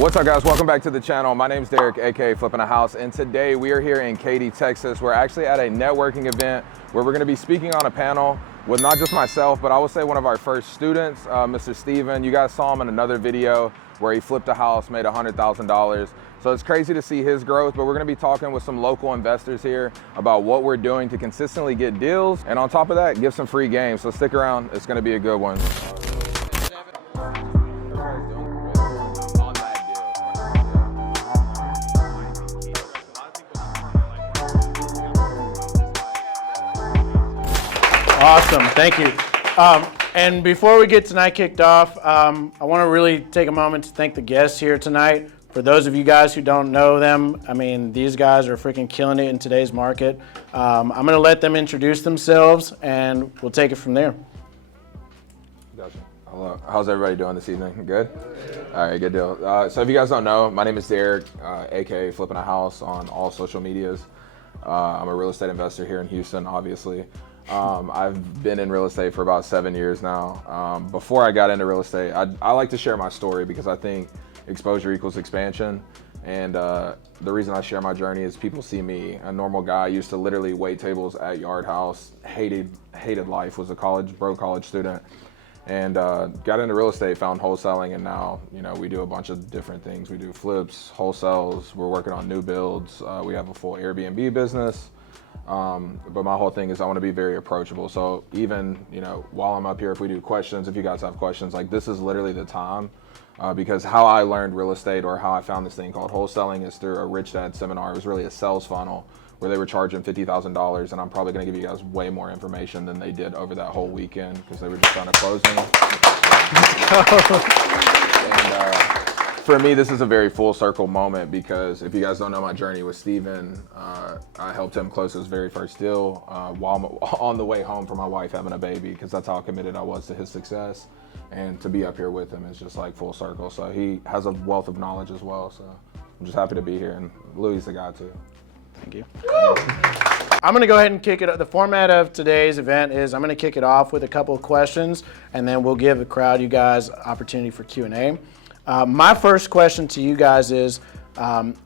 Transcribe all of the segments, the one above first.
What's up, guys? Welcome back to the channel. My name's Derek, aka Flipping a House, and today we are here in Katy, Texas. We're actually at a networking event where we're going to be speaking on a panel with not just myself, but I would say one of our first students, Mr. Steven. You guys saw him in another video where he flipped a house, made $100,000. So it's crazy to see his growth, but we're going to be talking with some local investors here about what we're doing to consistently get deals, and on top of that, give some free games. So stick around, it's going to be a good one. Awesome, thank you. And before we get tonight kicked off, I want to really take a moment to thank the guests here tonight. For those of you guys who don't know them, I mean, these guys are freaking killing it in today's market. I'm going to let them introduce themselves, and we'll take it from there. Gotcha. Hello. How's everybody doing this evening? Good? All right, good deal. So if you guys don't know, my name is Derek, aka Flipping a House on all social medias. I'm a real estate investor here in Houston, obviously. I've been in real estate for about 7 years now. Before I got into real estate, I like to share my story because I think exposure equals expansion. And the reason I share my journey is people see me, a normal guy. I used to literally wait tables at Yard House, hated life, was a broke college student, and got into real estate, found wholesaling, and now, you know, we do a bunch of different things. We do flips, wholesales, we're working on new builds. We have a full Airbnb business. But my whole thing is I want to be very approachable. So even, you know, while I'm up here, if we do questions, if you guys have questions, like this is literally the time, because how I learned real estate or how I found this thing called wholesaling is through a Rich Dad seminar. It was really a sales funnel where they were charging $50,000, and I'm probably going to give you guys way more information than they did over that whole weekend because they were just trying to close me. And, for me, this is a very full circle moment because if you guys don't know my journey with Steven, I helped him close his very first deal while I'm on the way home from my wife having a baby, because that's how committed I was to his success. And to be up here with him is just like full circle. So he has a wealth of knowledge as well. So I'm just happy to be here, and Louis is the guy too. Thank you. I'm going to go ahead and kick it up. The format of today's event is I'm going to kick it off with a couple of questions, and then we'll give the crowd, you guys, opportunity for Q&A. My first question to you guys is,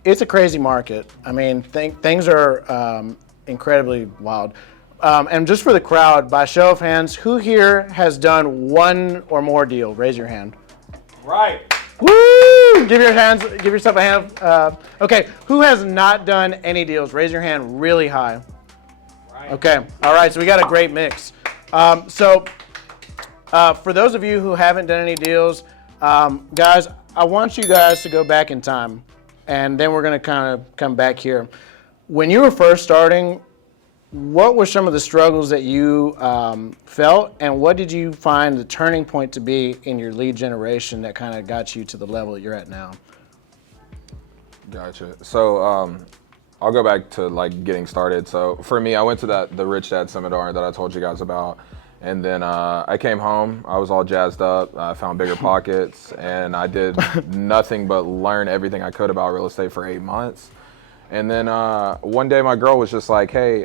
it's a crazy market. I mean, things are incredibly wild. And just for the crowd, by show of hands, who here has done one or more deal? Raise your hand. Right. Woo! Give yourself a hand. Okay, who has not done any deals? Raise your hand really high. Right. Okay, all right, so we got a great mix. For those of you who haven't done any deals, guys, I want you guys to go back in time, and then we're going to kind of come back here. When you were first starting, what were some of the struggles that you felt, and what did you find the turning point to be in your lead generation that kind of got you to the level that you're at now? Gotcha. So I'll go back to like getting started. So for me, I went to the Rich Dad seminar that I told you guys about. And then I came home, I was all jazzed up, I found bigger pockets, and I did nothing but learn everything I could about real estate for 8 months. And then one day my girl was just like, hey,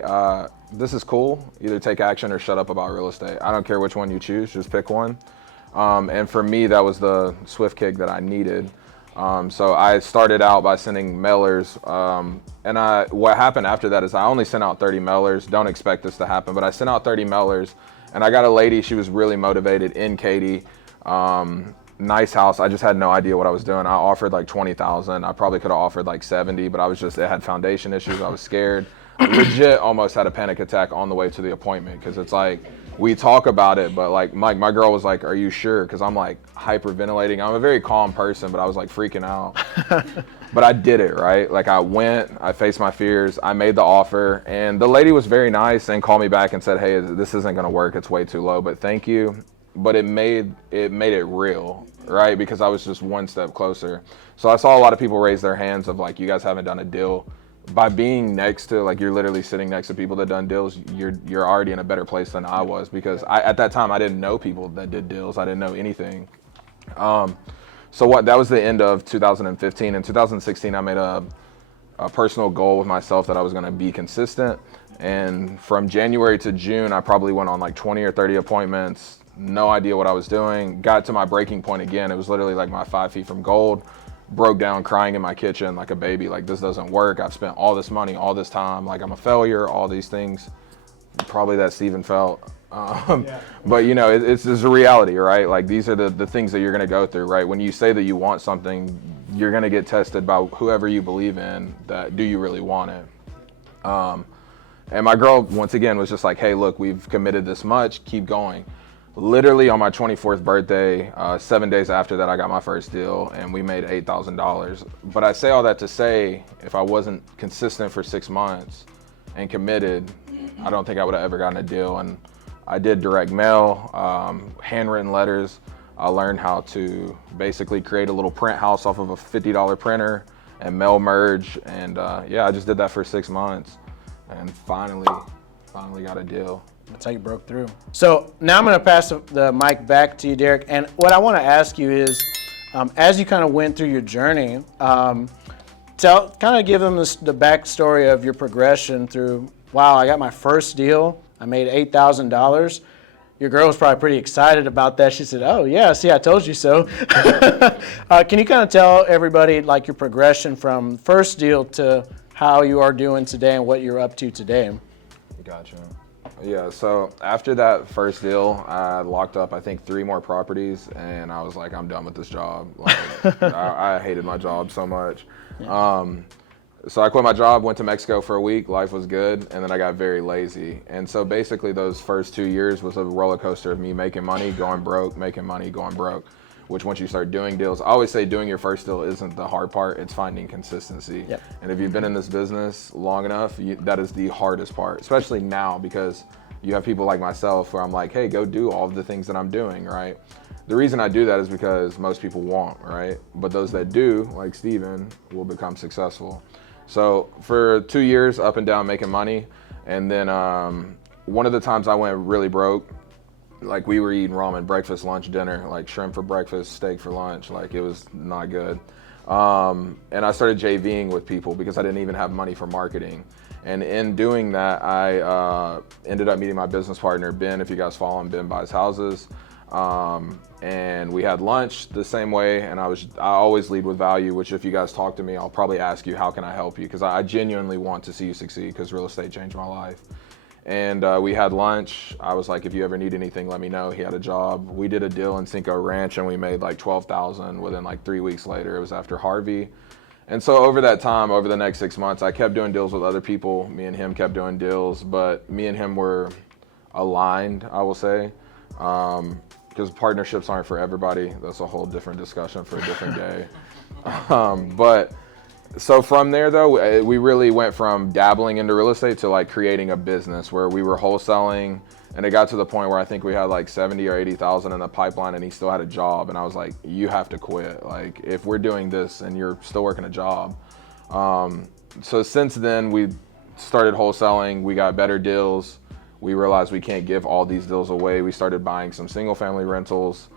this is cool, either take action or shut up about real estate. I don't care which one you choose, just pick one. And for me, that was the swift kick that I needed. So I started out by sending mailers, and what happened after that is I only sent out 30 mailers. Don't expect this to happen, but I sent out 30 mailers. And I got a lady, she was really motivated in Katy, nice house. I just had no idea what I was doing. I offered like 20,000. I probably could have offered like 70, but it had foundation issues. I was scared. Legit almost had a panic attack on the way to the appointment, because it's like, we talk about it, but like my girl was like, are you sure? Because I'm like hyperventilating. I'm a very calm person, but I was like freaking out. But I did it, right? Like I went, I faced my fears, I made the offer, and the lady was very nice and called me back and said, hey, this isn't gonna work, it's way too low, but thank you. But it made it real, right? Because I was just one step closer. So I saw a lot of people raise their hands of like, you guys haven't done a deal. By being next to, like, you're literally sitting next to people that done deals, you're already in a better place than I was, because at that time I didn't know people that did deals. I didn't know anything. So that was the end of 2015. In 2016, I made a personal goal with myself that I was going to be consistent. And from January to June, I probably went on like 20 or 30 appointments, no idea what I was doing. Got to my breaking point again. It was literally like my 5 feet from gold. broke down crying in my kitchen like a baby, like this doesn't work. I've spent all this money, all this time, like I'm a failure, all these things. Probably that Steven felt. But you know, it's a reality, right? Like these are the things that you're gonna go through, right? When you say that you want something, you're gonna get tested by whoever you believe in, that do you really want it? And my girl, once again, was just like, hey, look, we've committed this much, keep going. Literally on my 24th birthday, 7 days after that, I got my first deal and we made $8,000. But I say all that to say, if I wasn't consistent for 6 months and committed, I don't think I would have ever gotten a deal. And I did direct mail, handwritten letters. I learned how to basically create a little print house off of a $50 printer and mail merge. And yeah, I just did that for 6 months. And finally got a deal. That's how you broke through. So now I'm going to pass the mic back to you, Derek. And what I want to ask you is, as you kind of went through your journey, kind of give them the backstory of your progression through, wow, I got my first deal. I made $8,000. Your girl was probably pretty excited about that. She said, oh, yeah, see, I told you so. Can you kind of tell everybody like your progression from first deal to how you are doing today and what you're up to today? Gotcha. Yeah, so after that first deal, I locked up, I think, 3 more properties, and I was like, I'm done with this job. Like, I hated my job so much. Yeah. So I quit my job, went to Mexico for a week, life was good, and then I got very lazy. And so basically those first 2 years was a roller coaster of me making money, going broke, making money, going broke. Which once you start doing deals, I always say doing your first deal isn't the hard part, it's finding consistency. Yep. And if you've been in this business long enough, that is the hardest part, especially now because you have people like myself where I'm like, hey, go do all of the things that I'm doing, right? The reason I do that is because most people won't, right? But those that do, like Steven, will become successful. So for 2 years, up and down making money. And then one of the times I went really broke, like we were eating ramen, breakfast, lunch, dinner, like shrimp for breakfast, steak for lunch. Like it was not good. And I started JVing with people because I didn't even have money for marketing. And in doing that, I ended up meeting my business partner, Ben. If you guys follow him, Ben buys houses. And we had lunch the same way. And I always lead with value, which if you guys talk to me, I'll probably ask you, how can I help you? Because I genuinely want to see you succeed because real estate changed my life. And we had lunch. I was like, if you ever need anything, let me know. He had a job. We did a deal in Cinco Ranch and we made like $12,000 within like 3 weeks later. It was after Harvey. And so over that time, over the next 6 months, I kept doing deals with other people. Me and him kept doing deals, but me and him were aligned, I will say. Because partnerships aren't for everybody. That's a whole different discussion for a different day. But so from there though, we really went from dabbling into real estate to like creating a business where we were wholesaling, and it got to the point where I think we had like 70 or 80,000 in the pipeline and he still had a job. And I was like, you have to quit. Like if we're doing this and you're still working a job. So since then we started wholesaling, we got better deals. We realized we can't give all these deals away. We started buying some single family rentals.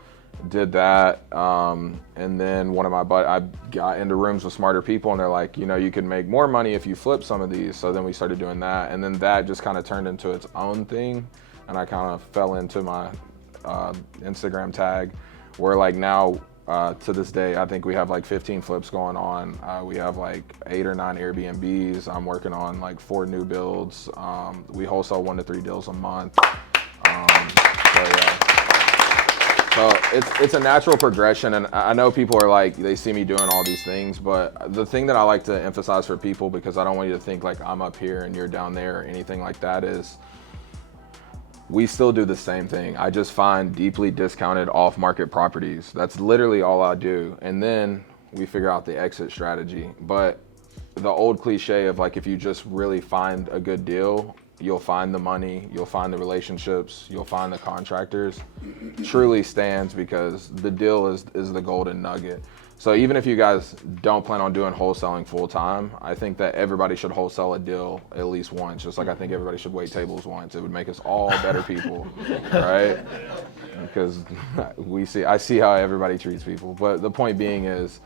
Did that, and then I got into rooms with smarter people and they're like, you know, you can make more money if you flip some of these. So then we started doing that, and then that just kind of turned into its own thing, and I kind of fell into my Instagram tag, where like now to this day, I think we have like 15 flips going on. We have like 8 or 9 Airbnbs. I'm working on like 4 new builds. We wholesale 1 to 3 deals a month. So it's a natural progression, and I know people are like, they see me doing all these things, but the thing that I like to emphasize for people, because I don't want you to think like I'm up here and you're down there or anything like that, is we still do the same thing. I just find deeply discounted off-market properties. That's literally all I do. And then we figure out the exit strategy. But the old cliche of like, if you just really find a good deal, you'll find the money, you'll find the relationships, you'll find the contractors, truly stands, because the deal is the golden nugget. So even if you guys don't plan on doing wholesaling full time, I think that everybody should wholesale a deal at least once, just like I think everybody should wait tables once. It would make us all better people, right? Because I see how everybody treats people. But the point being is,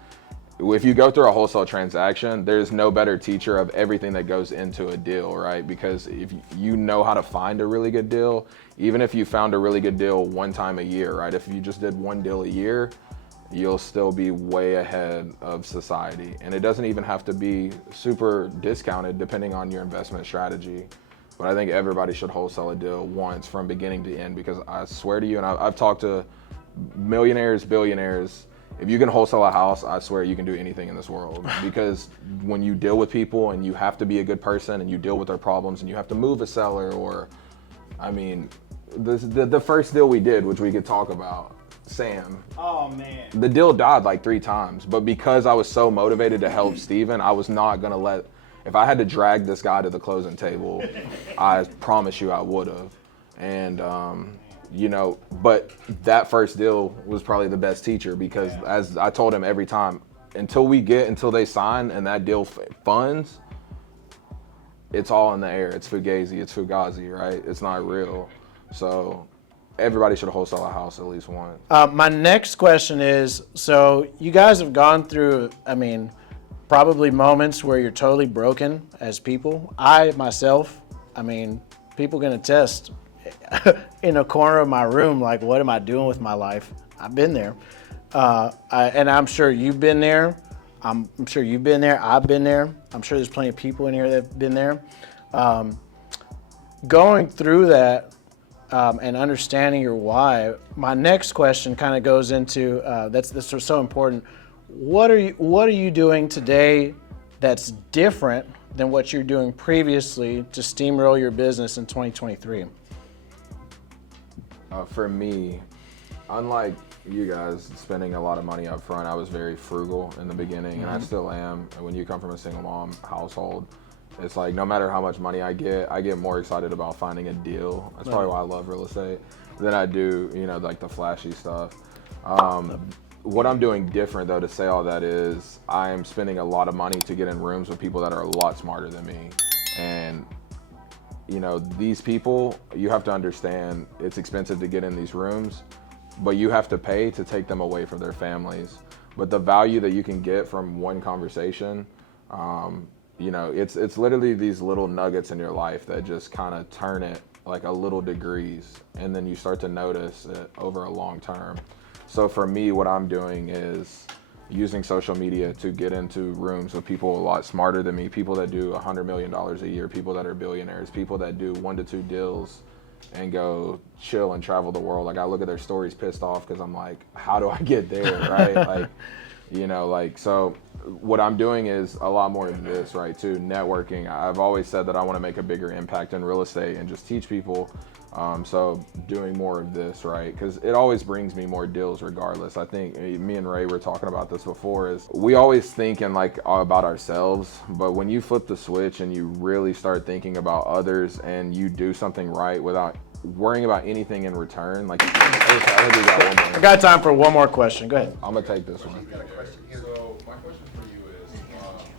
if you go through a wholesale transaction, there's no better teacher of everything that goes into a deal, right? Because if you know how to find a really good deal, even if you found a really good deal one time a year, right? If you just did one deal a year, you'll still be way ahead of society. And it doesn't even have to be super discounted depending on your investment strategy. But I think everybody should wholesale a deal once from beginning to end, because I swear to you, and I've talked to millionaires, billionaires, if you can wholesale a house, I swear you can do anything in this world. Because when you deal with people and you have to be a good person and you deal with their problems and you have to move a seller, or, I mean, the first deal we did, which we could talk about, Sam. Oh man. The deal died like 3 times, but because I was so motivated to help Steven, I was not gonna let, if I had to drag this guy to the closing table, I promise you I would have. And, you know, but that first deal was probably the best teacher, because as I told him every time, until they sign and that deal funds, it's all in the air. It's fugazi, right? It's not real. So everybody should wholesale a house at least once. My next question is, so you guys have gone through, I mean, probably moments where you're totally broken as people. I myself, I mean, people can attest, in a corner of my room, like, what am I doing with my life? I've been there. And I'm sure you've been there. I'm sure you've been there. I've been there. I'm sure there's plenty of people in here that have been there. Going through that, and understanding your why, my next question kind of goes into that's so important. What are you doing today that's different than what you're doing previously to steamroll your business in 2023? For me, unlike you guys spending a lot of money up front, I was very frugal in the beginning, and I still am. And when you come from a single mom household, it's like no matter how much money I get more excited about finding a deal. That's probably why I love real estate than I do, you know, like the flashy stuff. What I'm doing different, though, to say all that is I am spending a lot of money to get in rooms with people that are a lot smarter than me. And you know, these people, you have to understand it's expensive to get in these rooms, but you have to pay to take them away from their families. But the value that you can get from one conversation, you know, it's literally these little nuggets in your life that just kind of turn it like a little degrees, and then you start to notice it over a long term. So for me, what I'm doing is using social media to get into rooms with people a lot smarter than me, people that do $100 million a year, people that are billionaires, people that do 1 to 2 deals and go chill and travel the world. Like, I look at their stories pissed off because I'm like, how do I get there, right? Like, you know, like, so what I'm doing is a lot more of this, right, too, networking. I've always said that I want to make a bigger impact in real estate and just teach people. So doing more of this, right? Because it always brings me more deals regardless. I think me and Ray were talking about this before, is we always thinking like about ourselves, but when you flip the switch and you really start thinking about others and you do something right without worrying about anything in return, like, I think we got one more. I got time for one more question. Go ahead. I'm gonna take this one. Got a question here. So my question for you is,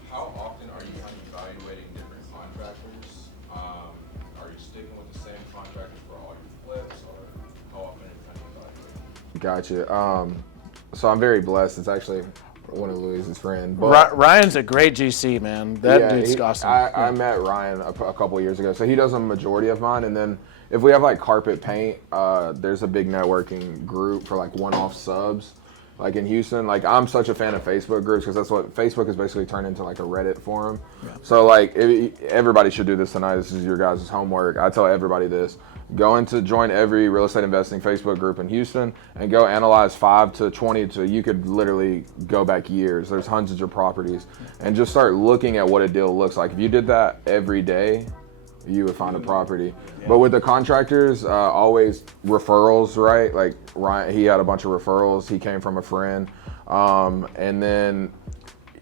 how often are you evaluating different contractors? Are you sticking with the same contractors for all your flips, or how often are you evaluating? Gotcha. So I'm very blessed. It's actually one of Louis's friends. But Ryan's a great GC, man. That dude's awesome. I met Ryan a couple of years ago. So he does a majority of mine, and then if we have like carpet paint, there's a big networking group for like one-off subs. Like in Houston, like I'm such a fan of Facebook groups because that's what Facebook has basically turned into, like a Reddit forum. Yeah. So like everybody should do this tonight. This is your guys' homework. I tell everybody this. Go into join every real estate investing Facebook group in Houston and go analyze 5 to 20 to, you could literally go back years. There's hundreds of properties, and just start looking at what a deal looks like. If you did that every day, you would find a property. Yeah. But with the contractors, always referrals, right? Like Ryan, he had a bunch of referrals. He came from a friend. And then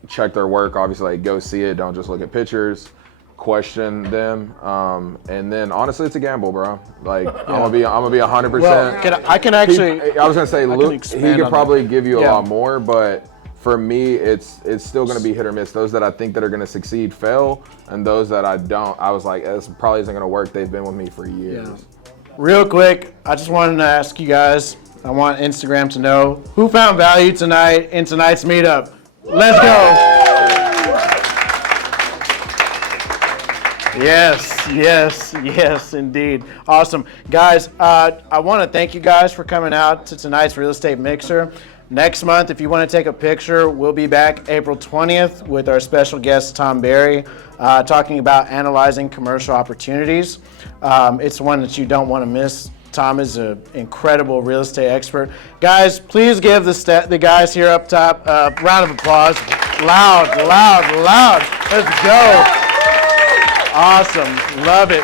check their work, obviously, like go see it. Don't just look at pictures, question them. And then honestly, it's a gamble, bro. Like I'm gonna be 100%. Well, I can actually, I was gonna say, Luke, he could probably give you a lot more, but for me, it's still going to be hit or miss. Those that I think that are going to succeed fail, and those that I don't, I was like, this probably isn't going to work. They've been with me for years. Yeah. Real quick, I just wanted to ask you guys, I want Instagram to know who found value tonight in tonight's meetup. Let's go. Yes, indeed. Awesome. Guys, I want to thank you guys for coming out to tonight's Real Estate Mixer. Next month, if you want to take a picture, we'll be back April 20th with our special guest, Tom Berry, talking about analyzing commercial opportunities. It's one that you don't want to miss. Tom is an incredible real estate expert. Guys, please give the guys here up top a round of applause. Loud, loud, loud. Let's go. Awesome. Love it.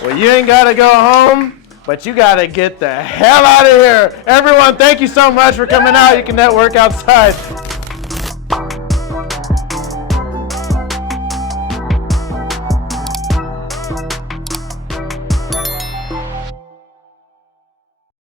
Well, you ain't got to go home, but you got to get the hell out of here. Everyone, thank you so much for coming out. You can network outside.